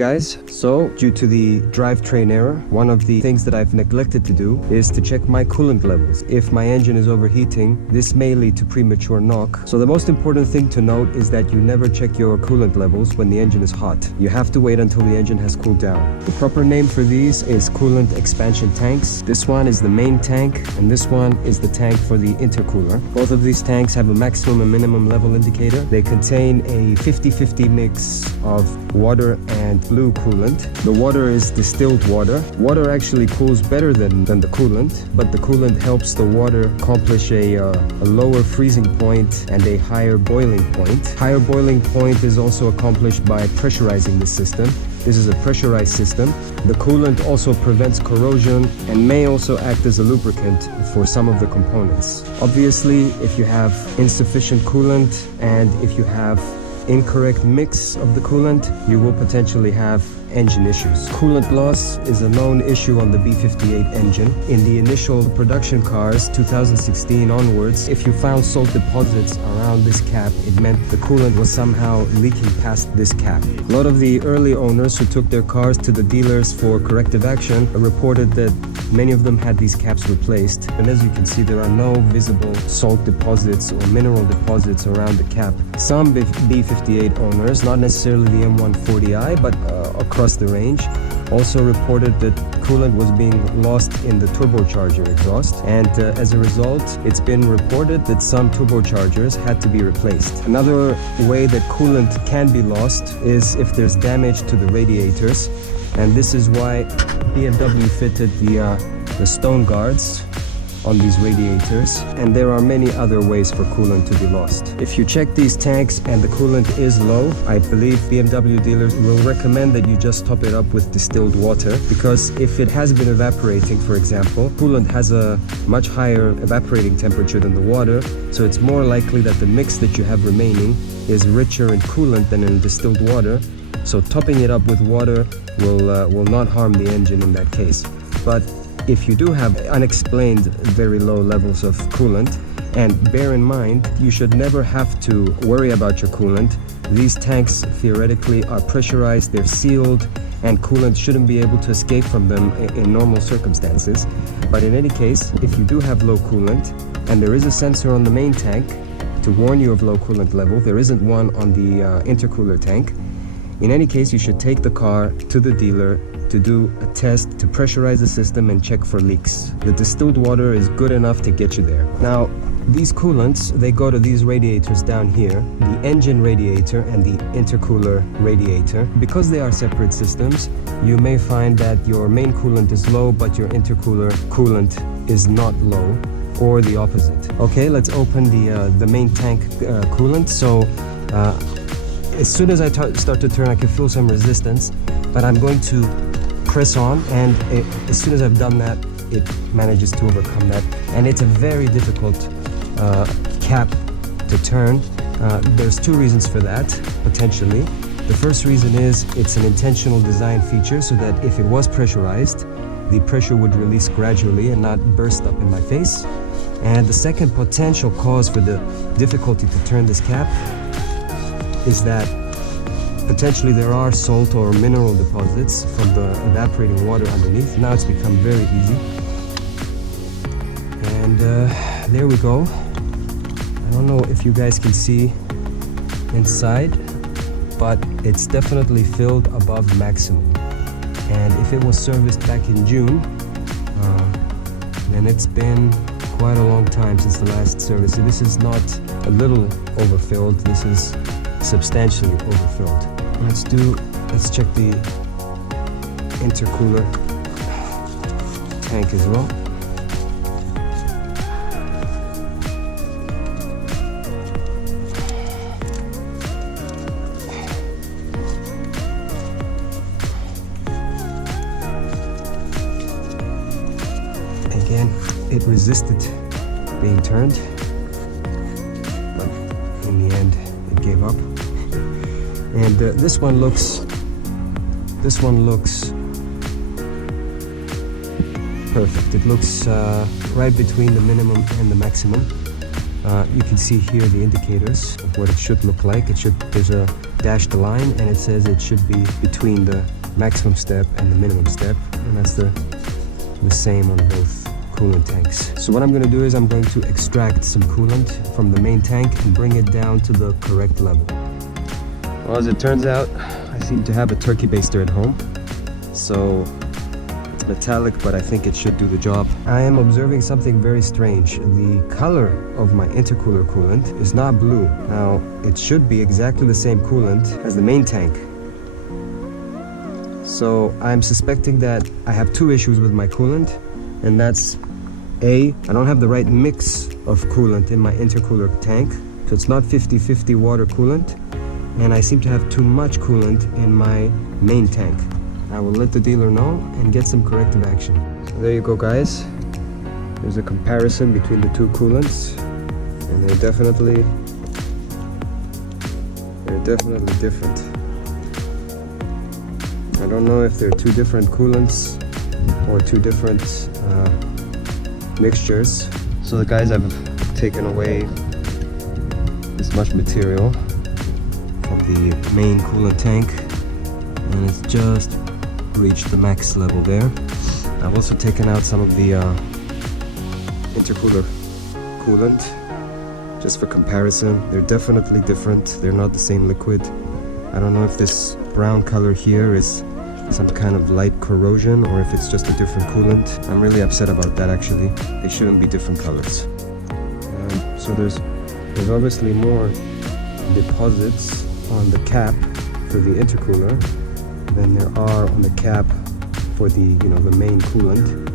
guys, so due to the drivetrain error, one of the things that I've neglected to do is to check my coolant levels. If my engine is overheating, this may lead to premature knock. So the most important thing to note is that you never check your coolant levels when the engine is hot. You have to wait until the engine has cooled down. The proper name for these is coolant expansion tanks. This one is the main tank and this one is the tank for the intercooler. Both of these tanks have a maximum and minimum level indicator. They contain a 50-50 mix of water and blue coolant. The water is distilled water. Water actually cools better than the coolant, but the coolant helps the water accomplish a lower freezing point and a higher boiling point. Higher boiling point is also accomplished by pressurizing the system. This is a pressurized system. The coolant also prevents corrosion and may also act as a lubricant for some of the components. Obviously, if you have insufficient coolant and if you have incorrect mix of the coolant, you will potentially have engine issues. Coolant loss is a known issue on the B58 engine. In the initial production cars, 2016 onwards, if you found salt deposits around this cap, it meant the coolant was somehow leaking past this cap. A lot of the early owners who took their cars to the dealers for corrective action reported that many of them had these caps replaced. And as you can see, there are no visible salt deposits or mineral deposits around the cap. Some B58 owners, not necessarily the M140i, but across the range, also reported that coolant was being lost in the turbocharger exhaust, and as a result, it's been reported that some turbochargers had to be replaced. Another way that coolant can be lost is if there's damage to the radiators, and this is why BMW fitted the stone guards on these radiators, and there are many other ways for coolant to be lost. If you check these tanks and the coolant is low, I believe BMW dealers will recommend that you just top it up with distilled water, because if it has been evaporating, for example, coolant has a much higher evaporating temperature than the water, so it's more likely that the mix that you have remaining is richer in coolant than in distilled water. So topping it up with water will not harm the engine in that case. But if you do have unexplained very low levels of coolant, and bear in mind, you should never have to worry about your coolant. These tanks theoretically are pressurized, they're sealed, and coolant shouldn't be able to escape from them in normal circumstances. But in any case, if you do have low coolant, and there is a sensor on the main tank to warn you of low coolant level, there isn't one on the intercooler tank. In any case, you should take the car to the dealer to do a test to pressurize the system and check for leaks. The distilled water is good enough to get you there. Now, these coolants, they go to these radiators down here, the engine radiator and the intercooler radiator. Because they are separate systems, you may find that your main coolant is low, but your intercooler coolant is not low, or the opposite. Okay, let's open the main tank coolant. So, as soon as I start to turn, I can feel some resistance, but I'm going to press on, and as soon as I've done that, it manages to overcome that. And it's a very difficult cap to turn. There's two reasons for that, potentially. The first reason is it's an intentional design feature so that if it was pressurized, the pressure would release gradually and not burst up in my face. And the second potential cause for the difficulty to turn this cap is that potentially there are salt or mineral deposits from the evaporating water underneath. Now it's become very easy. And there we go. I don't know if you guys can see inside, but it's definitely filled above maximum. And if it was serviced back in June, then it's been quite a long time since the last service. So this is not a little overfilled, this is substantially overfilled. Let's check the intercooler tank as well. Again, it resisted being turned, but in the end it gave up. And this one looks perfect. It looks right between the minimum and the maximum. You can see here the indicators of what it should look like. There's a dashed line, and it says it should be between the maximum step and the minimum step, and that's the same on both coolant tanks. So what I'm going to do is I'm going to extract some coolant from the main tank and bring it down to the correct level. Well, as it turns out, I seem to have a turkey baster at home, so it's metallic, but I think it should do the job. I am observing something very strange. The color of my intercooler coolant is not blue. Now, it should be exactly the same coolant as the main tank. So I'm suspecting that I have two issues with my coolant, and that's A, I don't have the right mix of coolant in my intercooler tank, so it's not 50-50 water coolant, and I seem to have too much coolant in my main tank. I will let the dealer know and get some corrective action. So there you go, guys. There's a comparison between the two coolants, and they're definitely different. I don't know if they're two different coolants or two different mixtures. So the guys have taken away this much material from the main coolant tank, and it's just reached the max level there. I've also taken out some of the intercooler coolant just for comparison. They're definitely different. They're not the same liquid. I don't know if this brown color here is some kind of light corrosion or if it's just a different coolant. I'm really upset about that, actually. They shouldn't be different colors. So there's obviously more deposits on the cap for the intercooler than there are on the cap for the the main coolant.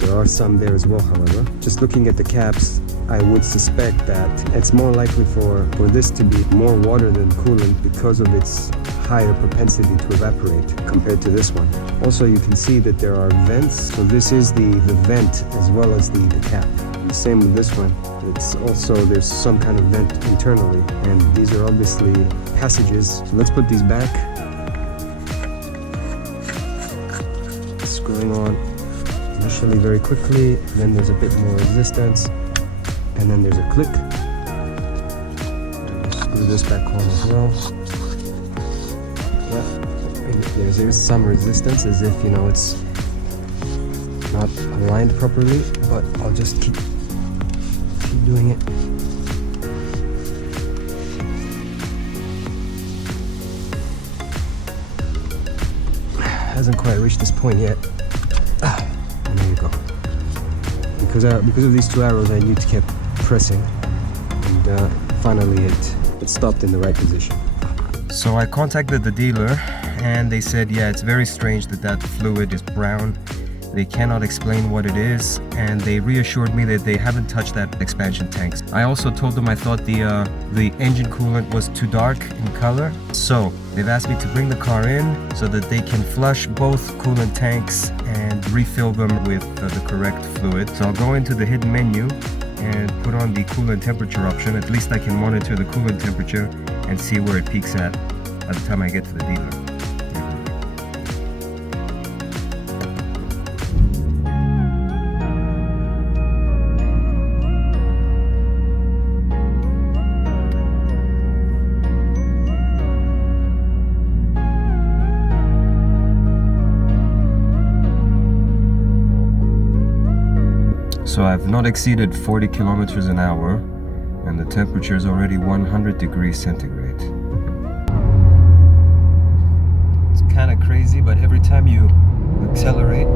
There are some there as well, however. Just looking at the caps, I would suspect that it's more likely for this to be more water than coolant because of its higher propensity to evaporate compared to this one. Also, you can see that there are vents, so this is the vent as well as the cap. The same with this one. It's also, there's some kind of vent internally, and these are obviously passages. So let's put these back. Screwing on initially very quickly, then there's a bit more resistance, and then there's a click. And screw this back on as well. There's some resistance, as if it's not aligned properly, but I'll just keep doing it. Hasn't quite reached this point yet. And there you go. Because of these two arrows, I need to keep pressing, and finally it stopped in the right position. So I contacted the dealer, and they said, yeah, it's very strange that fluid is brown. They cannot explain what it is, and they reassured me that they haven't touched that expansion tanks. I also told them I thought the engine coolant was too dark in color, so they've asked me to bring the car in so that they can flush both coolant tanks and refill them with the correct fluid. So I'll go into the hidden menu and put on the coolant temperature option. At least I can monitor the coolant temperature and see where it peaks at by the time I get to the dealer. So I've not exceeded 40 kilometers an hour, and the temperature is already 100 degrees centigrade. It's kind of crazy, but every time you accelerate,